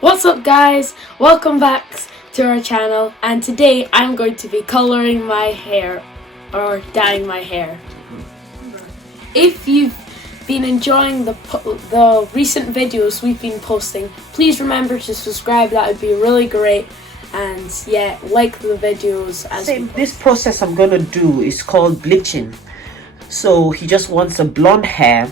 What's up guys, welcome back to our channel, and today I'm going to be coloring my hair or dyeing my hair. If you've been enjoying the recent videos we've been posting, please remember to subscribe. That would be really great, and yeah, like the videos as This process I'm gonna do is called bleaching. So he just wants a blonde hair.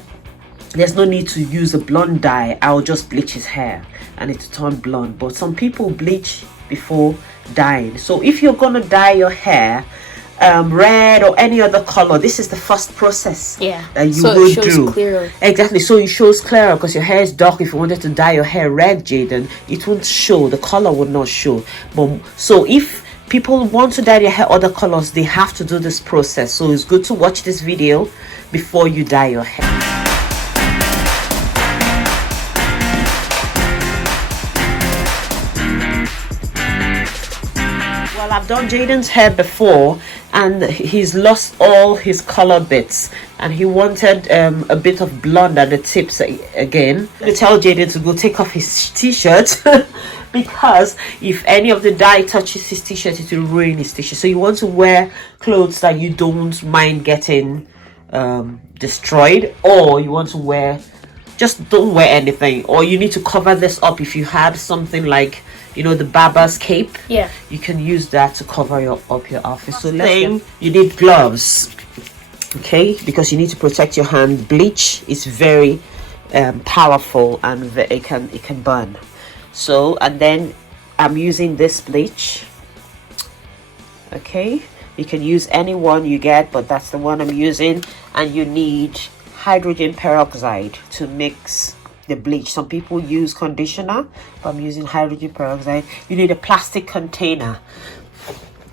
There's no need to use a blonde dye. I'll just bleach his hair and it'll turn blonde. But some people bleach before dyeing. So if you're gonna dye your hair red or any other color, this is the first process that you will do. Clearly. Exactly, so it shows clearer, because your hair is dark. If you wanted to dye your hair red, Jayden, it won't show, the color would not show. But so if people want to dye their hair other colors, they have to do this process. So it's good to watch this video before you dye your hair. Well, I've done Jayden's hair before, and he's lost all his color bits, and he wanted a bit of blonde at the tips again. I tell Jayden to go take off his t-shirt because if any of the dye touches his t-shirt, it will ruin his t-shirt. So you want to wear clothes that you don't mind getting destroyed, or you want to wear, just don't wear anything, or you need to cover this up. If you have something like, you know, the barber's cape, you can use that to cover up your outfit. So you need gloves, okay, because you need to protect your hand. Bleach is very powerful, and it can burn. So, and then I'm using this bleach, okay, you can use any one you get, but that's the one I'm using. And you need hydrogen peroxide to mix the bleach. Some people use conditioner, but I'm using hydrogen peroxide. You need a plastic container.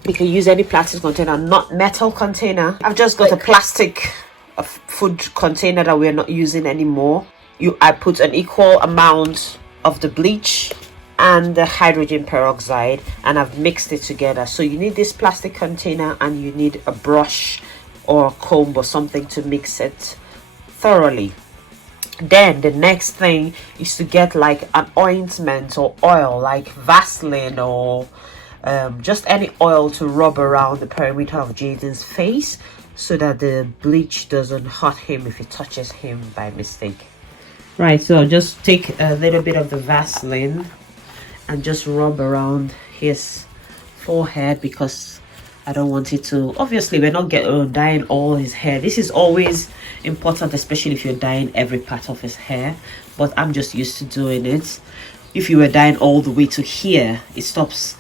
You can use any plastic container, not metal container. I've just got a plastic food container that we're not using anymore. I put an equal amount of the bleach and the hydrogen peroxide, and I've mixed it together. So you need this plastic container, and you need a brush or a comb or something to mix it thoroughly. Then the next thing is to get like an ointment or oil, like Vaseline or just any oil, to rub around the perimeter of Jayden's face so that the bleach doesn't hurt him if it touches him by mistake. Right, so just take a little bit of the Vaseline and just rub around his forehead, because I don't want it to, obviously we're not dyeing all his hair. This is always important, especially if you're dyeing every part of his hair, but I'm just used to doing it. If you were dyeing all the way to here, it stops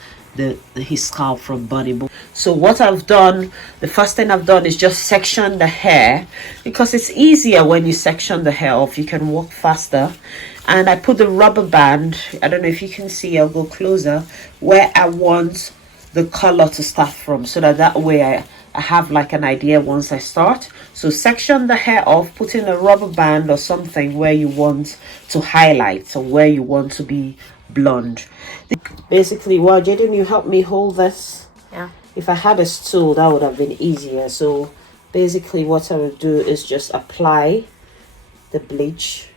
his scalp from burning. So what I've done, the first thing I've done is just section the hair, because it's easier when you section the hair off. You can walk faster. And I put the rubber band, I don't know if you can see, I'll go closer, where I want the color to start from, so that way I have like an idea once I start. So section the hair off, put in a rubber band or something where you want to highlight or where you want to be blonde. Basically, well, Jayden, you help me hold this. Yeah. If I had a stool, that would have been easier. So basically what I will do is just apply the bleach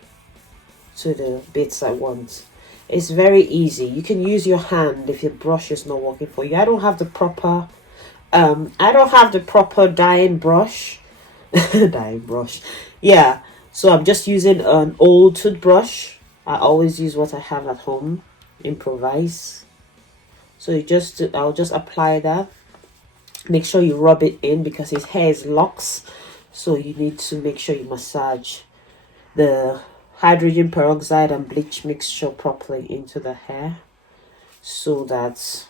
to the bits I want. It's very easy. You can use your hand if your brush is not working for you. I don't have the proper dyeing brush. Dyeing brush. Yeah. So I'm just using an old toothbrush. I always use what I have at home. Improvise. So I'll just apply that. Make sure you rub it in, because his hair is locks. So you need to make sure you massage the hydrogen peroxide and bleach mixture properly into the hair, so that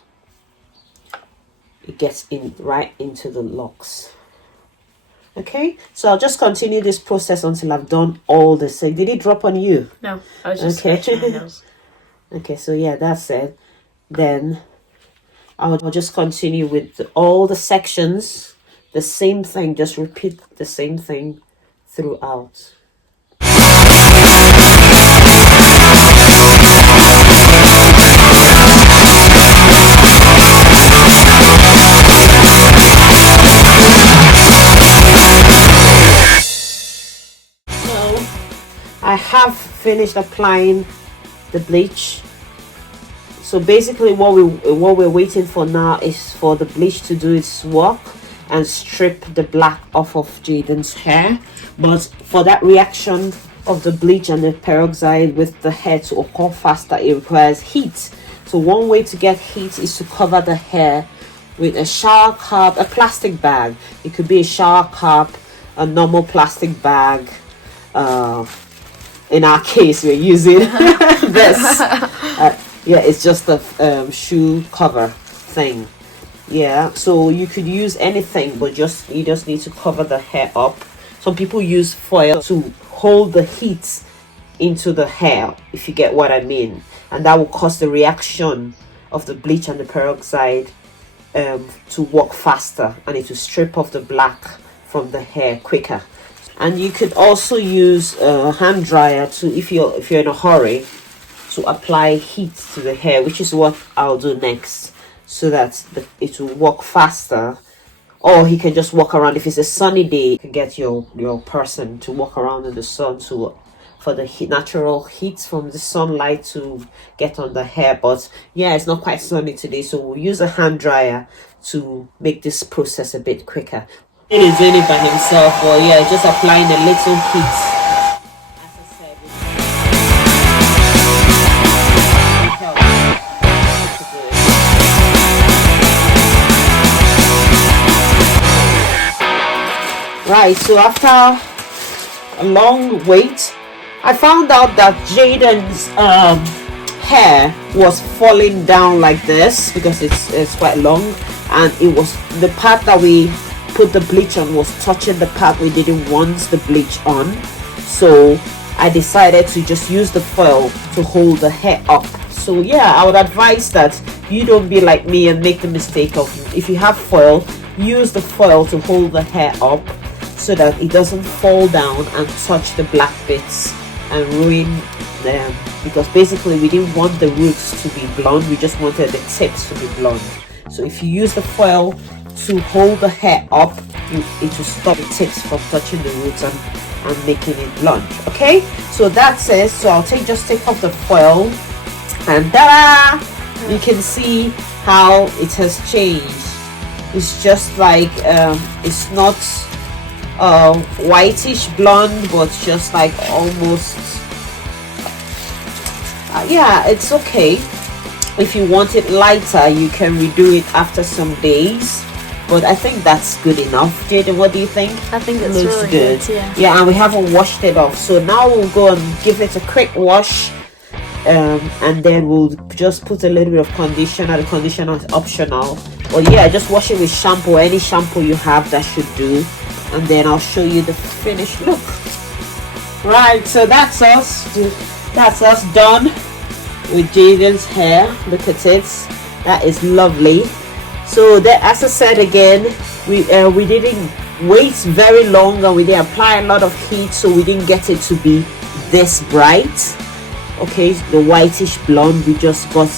it gets in right into the locks. Okay, so I'll just continue this process until I've done all this. Did it drop on you? No, I was just sketching my nose. Okay, so yeah, that's it. Then I'll just continue with all the sections, the same thing, just repeat the same thing throughout. I have finished applying the bleach So basically what we're waiting for now is for the bleach to do its work and strip the black off of Jayden's hair. But for that reaction of the bleach and the peroxide with the hair to occur faster, it requires heat. So one way to get heat is to cover the hair with a shower cap, a plastic bag. It could be a shower cap, a normal plastic bag. In our case, we're using this. Yeah, it's just a shoe cover thing. Yeah, so you could use anything, but you just need to cover the hair up. Some people use foil to hold the heat into the hair, if you get what I mean, and that will cause the reaction of the bleach and the peroxide to work faster, and it will strip off the black from the hair quicker. And you could also use a hand dryer to, if you're in a hurry, to apply heat to the hair, which is what I'll do next, so that it will work faster. Or he can just walk around. If it's a sunny day, you can get your person to walk around in the sun for the natural heat from the sunlight to get on the hair. But yeah, it's not quite sunny today, so we'll use a hand dryer to make this process a bit quicker. He's doing it by himself, but yeah, just applying a little heat. Right, so after a long wait, I found out that Jayden's hair was falling down like this because it's quite long, and it was the part that we put the bleach on was touching the part we didn't want the bleach on. So I decided to just use the foil to hold the hair up. So yeah, I would advise that you don't be like me and make the mistake of, if you have foil, use the foil to hold the hair up so that it doesn't fall down and touch the black bits and ruin them, because basically we didn't want the roots to be blonde, we just wanted the tips to be blonde. So if you use the foil to hold the hair up, it will stop the tips from touching the roots and making it blonde. Okay, so that's it. So I'll just take off the foil, and ta-da! You can see how it has changed. It's just like it's not whitish blonde, but just like almost yeah, it's okay. If you want it lighter, you can redo it after some days, but I think that's good enough. Jayden, what do you think? I think it looks really good. Yeah, and we haven't washed it off, so now we'll go and give it a quick wash, and then we'll just put a little bit of conditioner. The conditioner is optional, but yeah, just wash it with shampoo. Any shampoo you have, that should do. And then I'll show you the finished look. Right, so that's us done with Jayden's hair. Look at it, that is lovely. So that, as I said again, we didn't wait very long, and we didn't apply a lot of heat, so we didn't get it to be this bright. Okay, the whitish blonde, we just got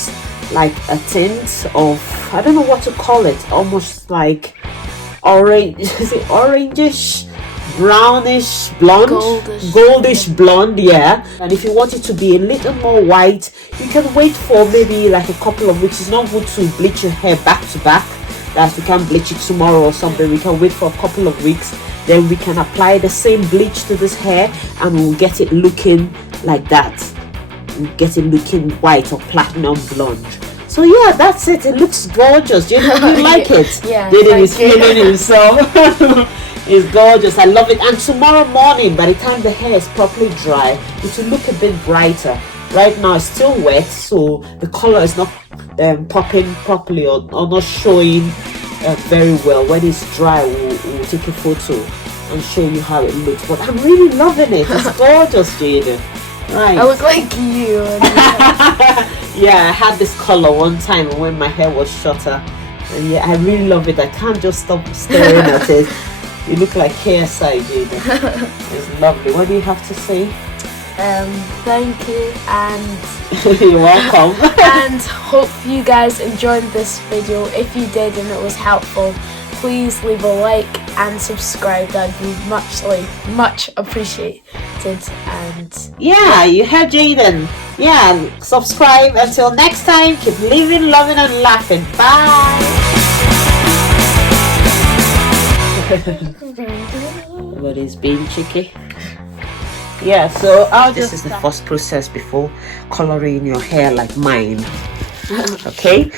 like a tint of, I don't know what to call it, almost like orange, is it orangish, brownish blonde, goldish blonde, yeah. And if you want it to be a little more white, you can wait for maybe like a couple of weeks. It's not good to bleach your hair back to back, that we can bleach it tomorrow or something. We can wait for a couple of weeks, then we can apply the same bleach to this hair, and we'll get it looking like that. We'll get it looking white or platinum blonde. So yeah, that's it. It looks gorgeous. You like it? Yeah. Jayden is feeling himself. It's gorgeous. I love it. And tomorrow morning, by the time the hair is properly dry, it will look a bit brighter. Right now, it's still wet, so the color is not popping properly or not showing very well. When it's dry, we'll take a photo and show you how it looks. But I'm really loving it. It's gorgeous, Jayden. Right. I look like you. Yeah, I had this color one time when my hair was shorter, and yeah, I really love it. I can't just stop staring at it. You look like KSI, Jayden. It's lovely. What do you have to say? Thank you, and you're welcome. And hope you guys enjoyed this video. If you did and it was helpful, please leave a like and subscribe. That'd be much appreciated. And yeah, you heard Jayden. yeah, subscribe. Until next time, keep living, loving, and laughing. Bye. Everybody's being cheeky. Yeah, so this is the first process before coloring your hair like mine. Okay.